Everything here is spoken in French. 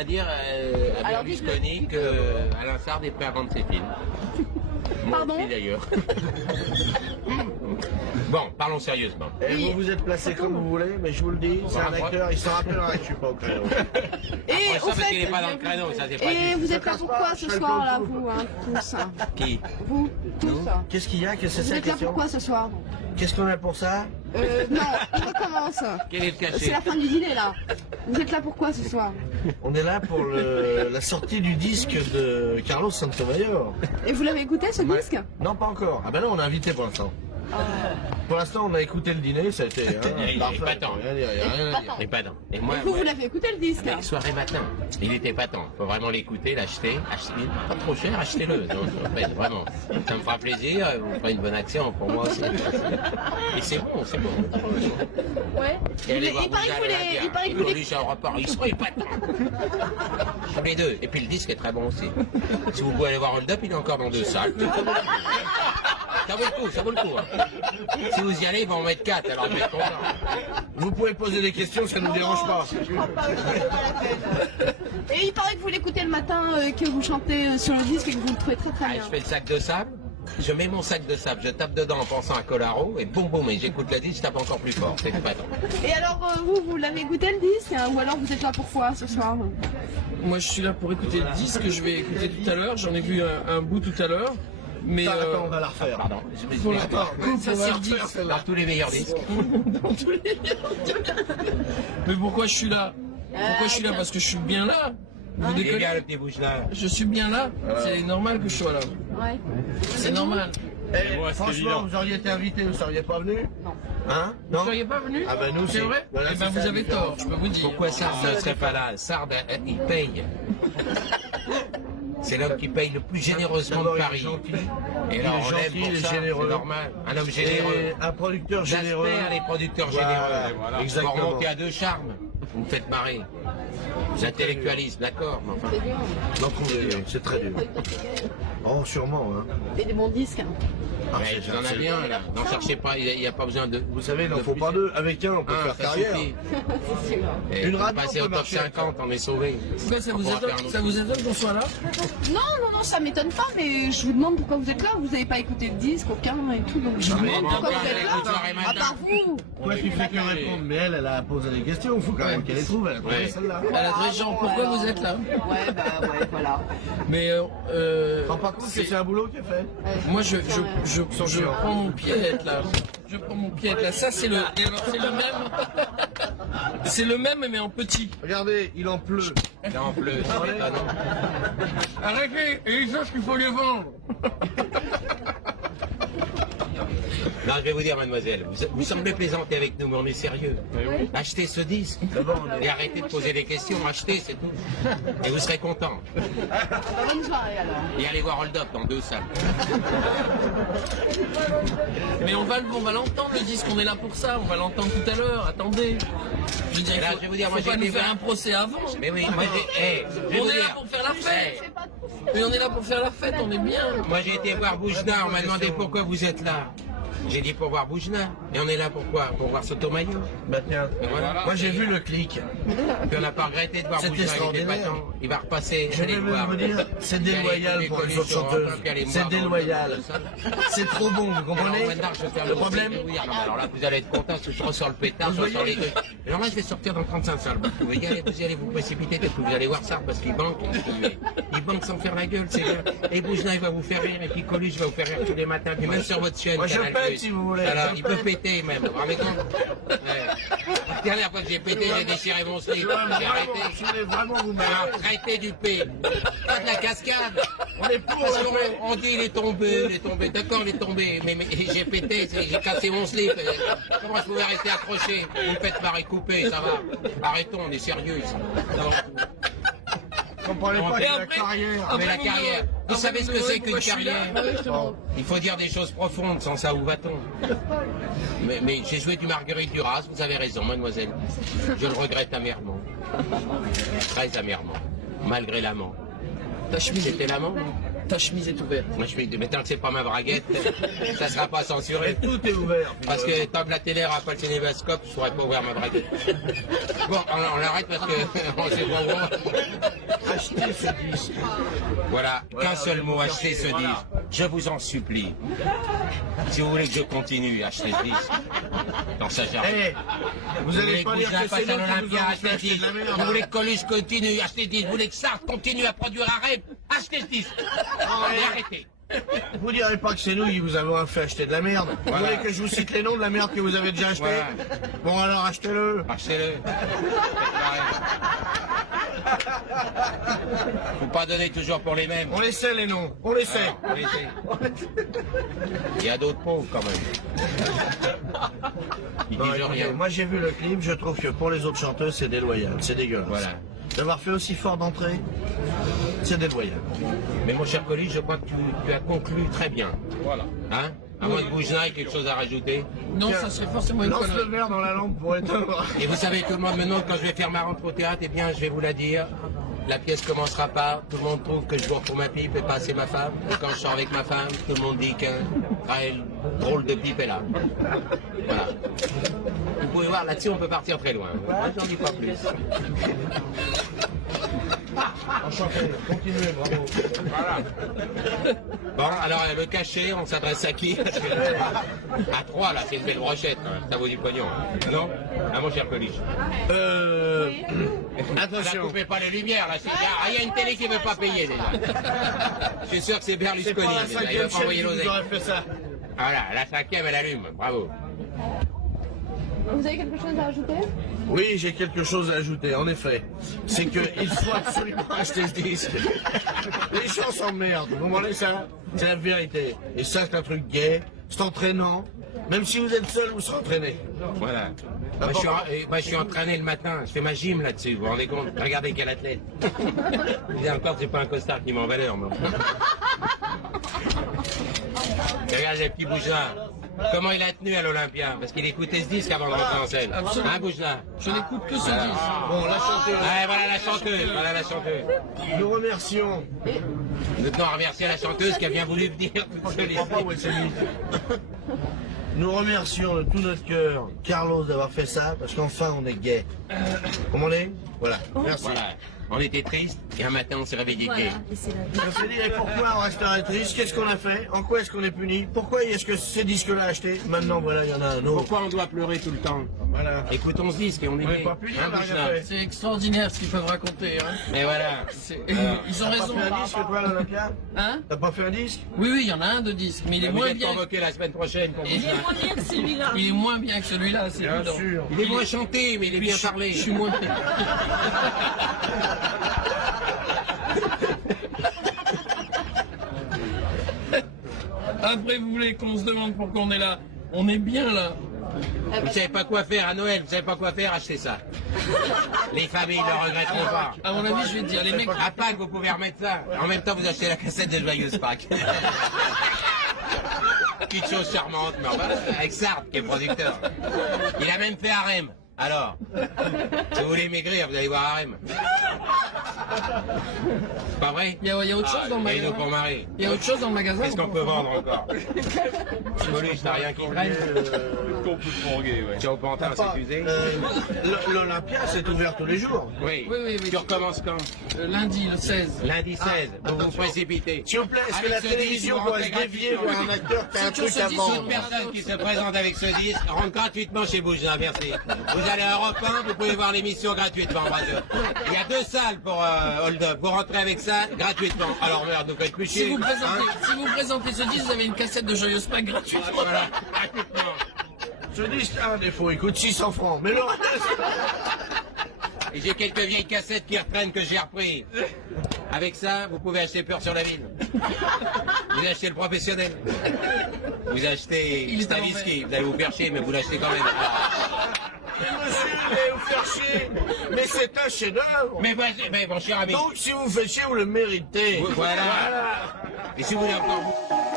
à dire à Berlusconi qu'Alain Sard est prêt à vendre ses films. Moi Pardon aussi d'ailleurs. Bon, parlons sérieusement. Et vous vous êtes placé comme vous voulez, mais je vous le dis, c'est un acteur, il s'en rappellera que je suis pas au créneau. Et Après ça, au parce qu'il fait, n'est pas dans le créneau, ça c'est pas et juste. vous êtes là pourquoi ce soir là, vous, hein, tous hein. Qui? Vous, tous hein. Qu'est-ce qu'il y a? Qu'est-ce que Vous c'est êtes là pourquoi ce soir? Qu'est-ce qu'on a pour ça? Non, on recommence. Quel est le C'est cachet? la fin du dîner là. Vous êtes là pourquoi ce soir? On est là pour la sortie du disque de Carlos Santamayor. Et vous l'avez écouté ce disque? Non, pas encore. Ah ben non, on a invité pour l'instant. Pour l'instant, on a écouté le dîner, ça a été parfait. épatant. Rien à dire, rien à dire. Et pas tant. Et moi, Et vous l'avez écouté le disque? mais soirée matin, il était épatant. Faut vraiment l'écouter, l'acheter, pas trop cher, achetez-le. Donc, en fait, vraiment, ça me fera plaisir, on fera une bonne action pour moi aussi. Et c'est bon, c'est bon. Ouais. Et allez voir Il paraît que vous les... Il paraît que vous les... Coluche à repart, ils sont épatants. Tous les deux. Et puis le disque est très bon aussi. Si vous pouvez aller voir Hold Up, il est encore dans 2 salles. Ça vaut le coup, ça vaut le coup. Hein. Si vous y allez, ils vont en mettre 4, alors je vais être content. Vous pouvez poser des questions, ça ne nous dérange pas. Et il paraît que vous l'écoutez le matin, que vous chantez sur le disque et que vous le trouvez très très Ah, bien. je fais le sac de sable, je mets mon sac de sable, je tape dedans en pensant à Colaro, et boum boum, et j'écoute le disque, je tape encore plus fort. C'est épatant. Et alors vous l'avez écouté le disque hein, ou alors vous êtes là pourquoi ce soir? Moi je suis là pour écouter le disque que je vais écouter tout à l'heure, j'en ai vu un bout tout à l'heure. Mais Attends, on va la refaire. Pardon, je me pour suis l'instant, ça c'est le disque. dans tous les meilleurs disques. Mais pourquoi je suis là? Pourquoi je suis là? Parce que je suis bien là. Vous Il est déconnez? bien le petit bouche là. Je suis bien là. C'est normal que je sois là. Ouais. C'est normal. Eh, franchement, vous auriez été invité, vous ne seriez pas venu? Non. Hein? Vous Non? ne seriez pas venu? Ah ben nous, c'est vrai? Voilà, Eh ben c'est vous ça, avez la différence. tort, je peux vous dire. Pourquoi Sard ne serait pas là? Sard, il paye. C'est l'homme qui paye le plus généreusement de D'abord, il est Paris. gentil. Et Il alors, est on gentil, l'aime il pour est ça, généreux. c'est normal. Un homme généreux. Et un producteur généreux. J'espère les producteurs Voilà, généreux. Vous exactement. remontez à 2 charmes. Vous me faites marrer. J'intellectualise, d'accord. Mais enfin, Non, c'est très dur. Oh, sûrement. Hein. Et des bons disques. Hein. Ah, mais c'est- j'en ai c'est- bien là. N'en cherchez pas, il n'y a pas besoin de. Vous savez, il n'en de faut pas plusieurs. 2. Avec un, on peut faire Ça carrière. suffit. C'est sûr. Et Une pour radio passer peut au top marcher. 50, on est sauvé. Pourquoi ça On vous pourra faire un étonne? autre. Ça vous étonne qu'on soit là? Non, ça m'étonne pas, mais je vous demande pourquoi vous êtes là. Vous n'avez pas écouté le disque, aucun et tout, donc je vous mais demande pourquoi non, vous elle êtes écoute là. soirée À matin. part vous. Toi, tu fais que répondre, mais elle a posé des questions. Il faut quand même qu'elle les trouve. Elle a trouvé Ouais. celle-là. À la très genre, pourquoi vous êtes là? Ouais, bah ouais, voilà. Mais Tu te rends pas compte que c'est- c'est un boulot qui est fait? moi je prends mon pied à être là. Je prends mon pied à être là. Ça c'est le même. C'est le même mais en petit. Regardez, il en pleut. Et en plus, c'est étonnant. Arrêtez, et les choses qu'il faut les vendre. Non, je vais vous dire, mademoiselle, vous semblez plaisanter avec nous, mais on est sérieux. Achetez ce disque. Et arrêtez de poser des questions, achetez, c'est tout. Et vous serez content. Bonne soirée alors. Et allez voir Hold Up dans 2 salles. Mais on va l'entendre le disque, on est là pour ça, on va l'entendre tout à l'heure, attendez. Je veux dire, Et là, il faut, je vais vous dire, faut moi, j'ai pas nous été faire voir- un procès avant. Mais oui, moi j'ai. Je vais On vous est là dire. pour faire la fête. Eh, Mais on est là pour faire la fête, on est bien. moi j'ai été voir Boujna, on m'a demandé pourquoi vous êtes là. J'ai dit pour voir Boujna. Et on est là pourquoi? Pour voir Sotomayor. Bah tiens. Et voilà. Moi, j'ai vu le clic. Puis on n'a pas regretté de voir C'est Boujna, il était extraordinaire. pas temps. Il va repasser. Je allez vais le même voir. vous dire, c'est Puis allez déloyal écouter pour une Coluche autre sur chanteuse. Europe 1, puis allez me C'est voir dans déloyal. le salon. C'est trop bon, vous Alors, comprenez? Wendard, je vais faire Le problème, je vais vous dire, non, mais alors là, vous allez être content parce que je ressors le pétard, Vous je ressors voyez les trucs. Alors là, je vais sortir dans 35 salles. Vous y allez vous précipiter, parce que vous allez voir ça, parce qu'il banque. Il banque sans faire la gueule, c'est bien. Et Boujna, il va vous faire rire, et puis Coluche va vous faire rire tous les matins, puis même sur votre chaîne. Moi, je Canal+. pète, si vous voulez. Alors, Je il peut pète. péter même. Vous vous rendez compte? Ouais. La dernière fois que j'ai pété, j'ai déchiré mon slip. J'ai arrêté. Je voulais vraiment vous Alors, marrer. traité du P. Pas de la cascade. On est pour Parce la qu'on paix. on dit il est tombé. D'accord, il est tombé, mais j'ai pété, j'ai cassé mon slip. Comment je pouvais rester accroché? Vous me faites marrer couper, ça va. Arrêtons, on est sérieux ici. Ça va. On parlait pas de Et la après- carrière. Mais la vous carrière, me- vous savez ce que c'est qu'une pourquoi je suis là carrière? Il faut dire des choses profondes, sans ça où va-t-on? Mais j'ai joué du Marguerite Duras, vous avez raison, mademoiselle. Je le regrette amèrement. Très amèrement. Malgré l'amant. Ta chemise était l'amant, non? Ta chemise est ouverte. Moi, je suis, mais tant que c'est pas ma braguette, ça sera pas censuré. Tout est ouvert. Parce que tant que la télé n'aura pas le cinémascope, je pourrais pas ouvrir ma braguette. Bon, on arrête parce que on sait pas où. Achetez ce disque. Voilà, qu'un seul mot, achetez ce disque. Je vous en supplie. Si vous voulez que je continue, achetez ce disque. Non, ça j'arrête. Eh, vous allez pas dire que c'est nous qui vous avons fait acheter de la merde. Vous voulez que Coluche continue, achetez ce disque. Vous voulez que Sartre continue à produire un rêve, achetez ce disque. Et arrêtez. Vous direz pas que c'est nous qui vous avons fait acheter de la merde. Vous Voilà. voulez que je vous cite les noms de la merde que vous avez déjà acheté? Voilà. Bon alors achetez-le. Achetez-le. Faut pas donner toujours pour les mêmes. On les sait les noms. On les sait. On les sait. Il y a d'autres pauvres quand même. Ils Non, disent écoutez, rien. moi j'ai vu le clip, je trouve que pour les autres chanteuses c'est déloyal, c'est dégueulasse. Voilà. D'avoir fait aussi fort d'entrée, c'est déloyal. Mais mon cher Coluche, je crois que tu as conclu très bien. Voilà. Hein? À moins que Boujna ait quelque chose à rajouter. Non, ça serait forcément une Lance le connerie. verre dans la lampe pour éteindre. Et vous savez, tout le monde me demande quand je vais faire ma rentrée au théâtre, eh bien, je vais vous la dire. La pièce commencera par, tout le monde trouve que je bois pour ma pipe et pas assez ma femme. Et quand je sors avec ma femme, tout le monde dit qu'un drôle de pipe est là. Voilà. Vous pouvez voir, là-dessus, on peut partir très loin. Moi, j'en dis pas plus. Enchanté, continuez, bravo. Voilà. Bon, alors, le cachet, on s'adresse à qui? À 3, là, c'est une belle brochette. Hein. Ça vaut du pognon. Hein. Non? À mon cher Coluche. Là, Attention. coupez pas les lumières, là. Il y a une télé qui veut pas payer, déjà. Je suis sûr que c'est C'est Berlusconi. pas la déjà. Il va cinquième pas envoyer chaîne qui l'oseille. vous aurait fait ça. Voilà, la cinquième, elle allume. Bravo. Vous avez quelque chose à ajouter? Oui, j'ai quelque chose à ajouter, en effet. C'est qu'il faut absolument acheter ce disque. Les gens s'emmerdent, vous comprenez ça? C'est la vérité. Et ça, c'est un truc gay, c'est entraînant. Même si vous êtes seul, vous serez entraîné. Voilà. Moi, je suis entraîné le matin. Je fais ma gym là-dessus. Vous vous rendez compte? Regardez quel athlète. Et encore, c'est pas un costard qui m'en valeur, moi. Et regarde le petit Boujna. Comment il a tenu à l'Olympia? Parce qu'il écoutait ce disque avant de rentrer en scène. Absolument. Hein, Boujna? Je n'écoute que ce disque. Bon, la chanteuse. Ouais, voilà la chanteuse. Voilà la chanteuse. Nous remercions. Maintenant, on remercie la chanteuse qui a bien voulu venir. Je ne crois pas où elle s'est mise. Nous remercions de tout notre cœur Carlos d'avoir fait ça, parce qu'enfin on est gay. Comprenez? Voilà, merci. Voilà. On était tristes et un matin on s'est réveillé gay. On s'est dit, et pourquoi on resterait triste? Qu'est-ce qu'on a fait? En quoi est-ce qu'on est puni? Pourquoi est-ce que ces disques-là achetés? Maintenant, voilà, il y en a un autre. Pourquoi on doit pleurer tout le temps? Voilà. Écoutons ce disque et on est On n'est gay. pas puni, Hein, on n'a rien Boujna? fait. C'est extraordinaire ce qu'ils peuvent raconter. Hein. Mais voilà. Ils ont T'as pas raison. fait un disque, toi, l'Olympia? Hein? T'as pas fait un disque? Oui, oui, il y en a un de disque, mais il est Vous moins êtes bien. convoqué la semaine prochaine pour Boujna. Il est moins bien que celui-là, c'est Bien évident. sûr. Il est moins chanté, mais il est bien parlé. Je suis moins. Après, vous voulez qu'on se demande pourquoi on est là? On est bien là. Vous savez pas quoi faire à Noël, vous savez pas quoi faire, achetez ça. Les familles ne le regretteront pas. À mon avis, je vais te dire, les mecs. À Pâques, vous pouvez remettre ça. En même temps, vous achetez la cassette de Joyeuse Pâques. Petite chose charmante, mais enfin, avec Sartre qui est producteur. Il a même fait Harem. Alors, si vous voulez maigrir, vous allez voir Harem. C'est pas vrai? Il y a autre chose dans le Payez-nous magasin. pour Marie. Il y a autre chose dans le magasin. Qu'est-ce qu'on peut vendre encore? Coluche, t'as rien qui traîne? Tu es au pantin, c'est usé? L'Olympia, c'est ouvert tous les jours. Oui. Oui. Tu recommences quand? Lundi, le 16. Lundi 16. Vous vous attention. précipitez. S'il vous plaît, est-ce que Avec la ce télévision disque, vous doit se rentrez dévier vers un acteur qui a un C'est que truc ce à disque, vendre? Toute personne qui se présente avec ce disque rentre gratuitement chez Boujna, merci. Vous allez à Europe 1, vous pouvez voir l'émission gratuitement, radio. Il y a 2 salles pour Hold Up. Vous rentrez avec ça gratuitement. Alors merde, nous faites plus chier. Si vous hein. présentez ce disque, vous avez une cassette de Joyeuse Pâques gratuite. Voilà, gratuitement. Ce disque a un défaut, il coûte 600 francs. Mais le reste, Et j'ai quelques vieilles cassettes qui reprennent que j'ai repris. Avec ça, vous pouvez acheter Peur sur la ville. Vous achetez le professionnel. Vous achetez Il est Stavisky. Vous allez vous faire chier, mais vous l'achetez quand même. monsieur, vous allez vous faire chier. Mais c'est un chef-d'œuvre. Mais mon cher ami. Donc, si vous faites chier, vous le méritez. Voilà. Et si vous voulez encore...